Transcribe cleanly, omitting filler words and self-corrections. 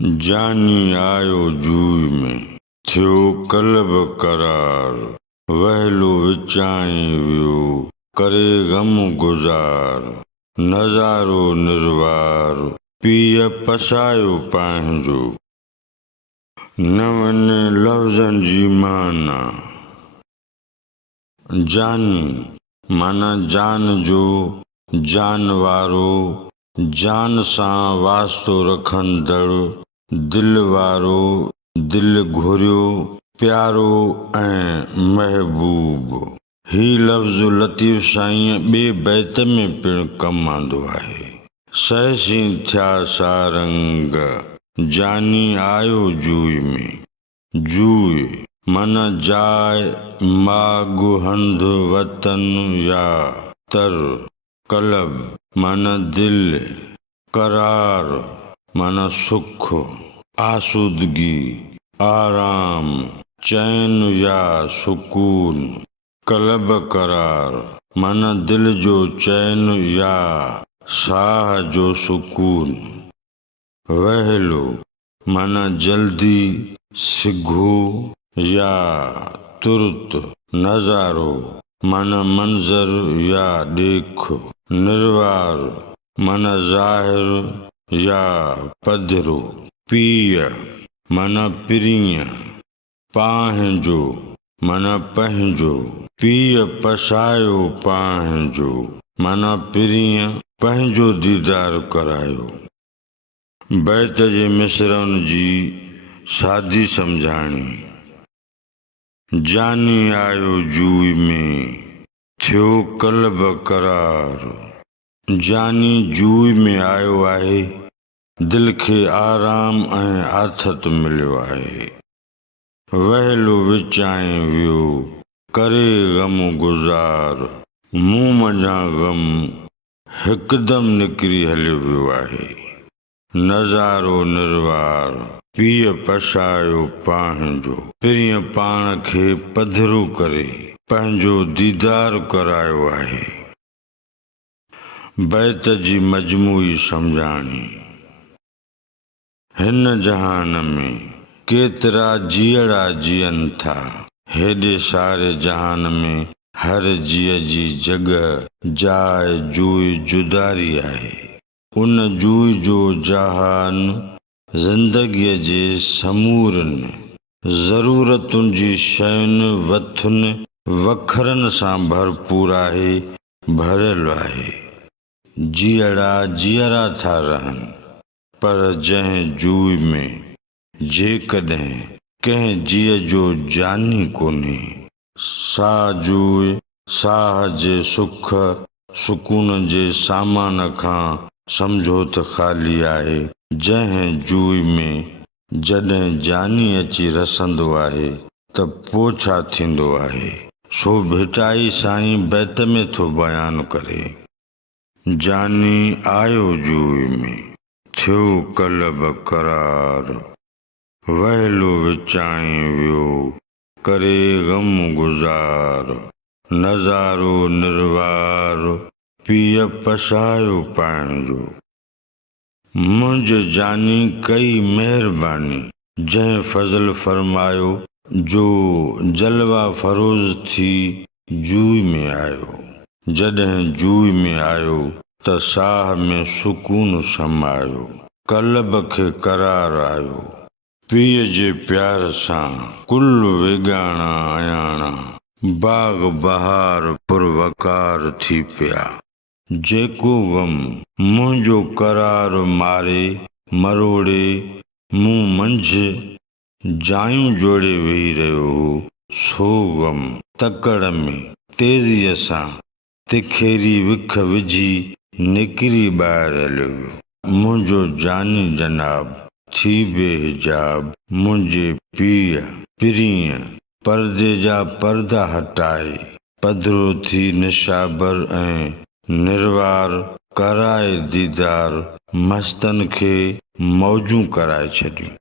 जानी आयो जूई में थियो कल्ब करार, वहलो विचाई वियो करे गम गुजार। नज़ारो निर्वार पीय पसायो पंहिंजो, न वञे लफ़्ज़नि जी माना। जानी माना जान जो, जान वारो, जान सां वास्तो रखंदड़, दिल वारो, दिल घुरियो, प्यारो ऐं महबूब। ही लफ़्ज़ लतीफ़ साईं ॿिए बैत में पिणु कमु आंदो आहे। सहसी थिया सारंग, जानी आयो जूई में। जूई माना जाइ, माग, हंध, वतन या तर। कलब माना दिल, करार माना सुख, आसूदगी, आराम, चैन या सुकून। कलब करार माना दिल जो चैन या साह जो सुकून। वहलो माना जल्दी, सिघो या तुरत। नज़ारो माना मंजर या देख। निर्वार माना ज़ाहिर या पधिरो। पीय माना पिरीं। पंहिंजो माना पंहिंजो। पीय पसायो पंहिंजो माना पिरीं पंहिंजो दीदार करायो। बैत जे मिसरनि जी सादी सम्झाणी। जानी आयो जूई में थियो कल्ब करार। जानी जूई में आयो आहे, दिल खे आराम ऐं आथत मिलियो आहे। वहलो विचाई वियो करे गम गुज़ार। मुंहुं मंझां गम हिकदमि निकिरी हलियो वियो आहे। नज़ारो निर्वार पीय पसायो पंहिंजो। पिरीं पाण खे पधिरो करे पंहिंजो दीदार करायो आहे। बैत जी मजमूई सम्झाणी। हिन जहान में केतिरा जीअड़ा जीअनि था। हेॾे सारे जहान में हर जीअ जी जॻह, जाइ, जूई जुदारी आहे। उन जूई जो जहान ज़िंदगीअ जे समूरनि ज़रूरतुनि जी शयुनि, वथुनि, वखरनि सां भरपूर आहे, भरियलु आहे। जीअड़ा जीअरा था रहनि, पर जंहिं जूई में जेकॾहिं कंहिं जीअ जो जानी कोन्हे, सा जूई साह जे सुख सुकून जे सामान खां सम्झो त ख़ाली आहे। जंहिं जूई में जॾहिं जानी अची रसंदो आहे त पोइ छा थींदो आहे, सो भिटाई साईं बैत में थो बयानु करे। जानी आयो जूई में थियो कल्ब करार। वहलो विचाई वियो करे गम गुज़ार। नज़ारो निर्वार पीय पसायो पंहिंजो। मुंहिंज जानी कई महिरबानी, जंहिं फज़ल फरमायो जो जलवा फरोज़ थी जूई में आयो। जॾहिं जूई में आयो त साह में सुकून समायो। कल्ब खे करार आयो। पीउ जे प्यार सां कुल वेगाणा अयाणा, बाग़ बहार पुरवकार थी पिया। जेको गम मुंहिंजो करार मारे मरोड़े मूं मंझि जायूं जोड़े वेही रहियो हो, सो गम तकड़ में तेज़ीअ सां तिखेरी विख विझी निकिरी ॿाहिरि हलियो वियो। मुंहिंजो जानी जनाब थी बेहिजाब मुंहिंजे पीउ पिरीं पर्दे जा पर्दा हटाए पधिरो थी निशाबर ऐं निर्वार कराए दीदार मस्तनि खे मौजूं कराए छॾियूं।